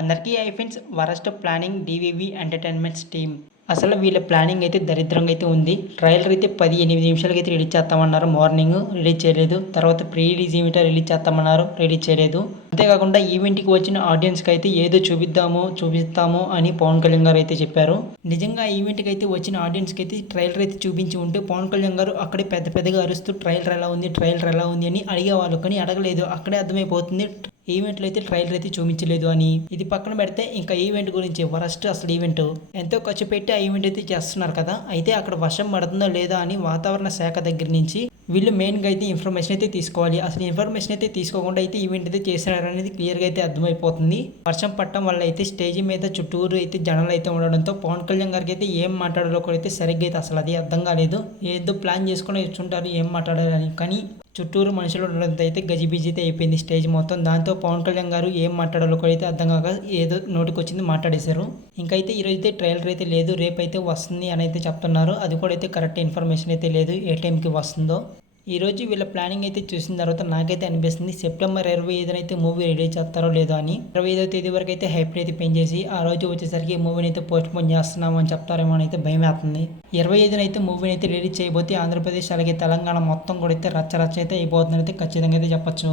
అందరికీ hi friends. Worst planning DVV entertainments team. అసలు వీళ్ళ ప్లానింగ్ అయితే దరిద్రంగా అయితే ఉంది. ట్రైలర్ అయితే 8 నిమిషాలకి అయితే రిలీజ్ చేస్తామన్నారు. మార్నింగ్ రిలీజ్ చేయలేదు. తర్వాత ప్రీ రిలీజ్ ఈవెంట్ రిలీజ్ చేస్తామన్నారు, రిలీజ్ చేయలేదు. అంతేకాకుండా ఈవెంట్కి వచ్చిన ఆడియన్స్కి అయితే ఏదో చూపిస్తాము అని పవన్ కళ్యాణ్ గారు అయితే చెప్పారు. నిజంగా ఈవెంట్కి అయితే వచ్చిన ఆడియన్స్కి అయితే ట్రైలర్ అయితే చూపించి ఉంటే పవన్ కళ్యాణ్ గారు అక్కడే పెద్దగా అరుస్తూ ట్రైలర్ ఎలా ఉంది అని అడిగేవాళ్ళు. కానీ అడగలేదు. అక్కడే అర్థమైపోతుంది ఈవెంట్లో అయితే ట్రైలర్ అయితే చూపించలేదు అని. ఇది పక్కన పెడితే ఇంకా ఈవెంట్ గురించి వరస్ట్. అసలు ఈవెంట్ ఎంతో ఖర్చు పెట్టి ఆ ఈవెంట్ అయితే చేస్తున్నారు కదా. అయితే అక్కడ వర్షం పడుతుందో లేదా అని వాతావరణ శాఖ దగ్గర నుంచి వీళ్ళు మెయిన్గా అయితే ఇన్ఫర్మేషన్ అయితే తీసుకోవాలి. అసలు ఇన్ఫర్మేషన్ అయితే తీసుకోకుండా అయితే ఈవెంట్ అయితే చేస్తున్నారు అనేది క్లియర్గా అయితే అర్థమైపోతుంది. వర్షం పట్టడం వల్ల అయితే స్టేజ్ మీద చుట్టూరు అయితే జనాలు అయితే ఉండడంతో పవన్ కళ్యాణ్ గారికి అయితే ఏం మాట్లాడాలో కూడా అయితే సరిగ్గా అయితే అసలు అది అర్థం కాలేదు. ఏదో ప్లాన్ చేసుకుని వచ్చుంటారు ఏం మాట్లాడాలని. కానీ చుట్టూరు మనుషులు ఉండడంతో అయితే గజిబిజి అయితే అయిపోయింది స్టేజ్ మొత్తం. దాంతో పవన్ కళ్యాణ్ గారు ఏం మాట్లాడాలో కూడా అయితే అర్థం కాక ఏదో నోటికి వచ్చింది మాట్లాడేశారు. ఇంకైతే ఈరోజు అయితే ట్రైలర్ అయితే లేదు, రేపు అయితే వస్తుంది అని అయితే చెప్తున్నారు. అది కూడా అయితే కరెక్ట్ ఇన్ఫర్మేషన్ అయితే లేదు ఏ టైంకి వస్తుందో. ఈరోజు వీళ్ళ ప్లానింగ్ అయితే చూసిన తర్వాత నాకైతే అనిపిస్తుంది సెప్టెంబర్ 25న అయితే మూవీ రిలీజ్ చేస్తారో లేదో అని. 25వ తేదీ వరకు అయితే హైప్ అయితే పెంచేసి ఆ రోజు వచ్చేసరికి మూవీని అయితే పోస్ట్ పోన్ చేస్తున్నాము అని చెప్తారేమో అని అయితే భయం వేస్తుంది. 25న అయితే మూవీని అయితే రిలీజ్ చేయబోతే ఆంధ్రప్రదేశ్ అలాగే తెలంగాణ మొత్తం కూడా అయితే రచ్చ అయితే అయిపోతుందని అయితే ఖచ్చితంగా అయితే చెప్పొచ్చు.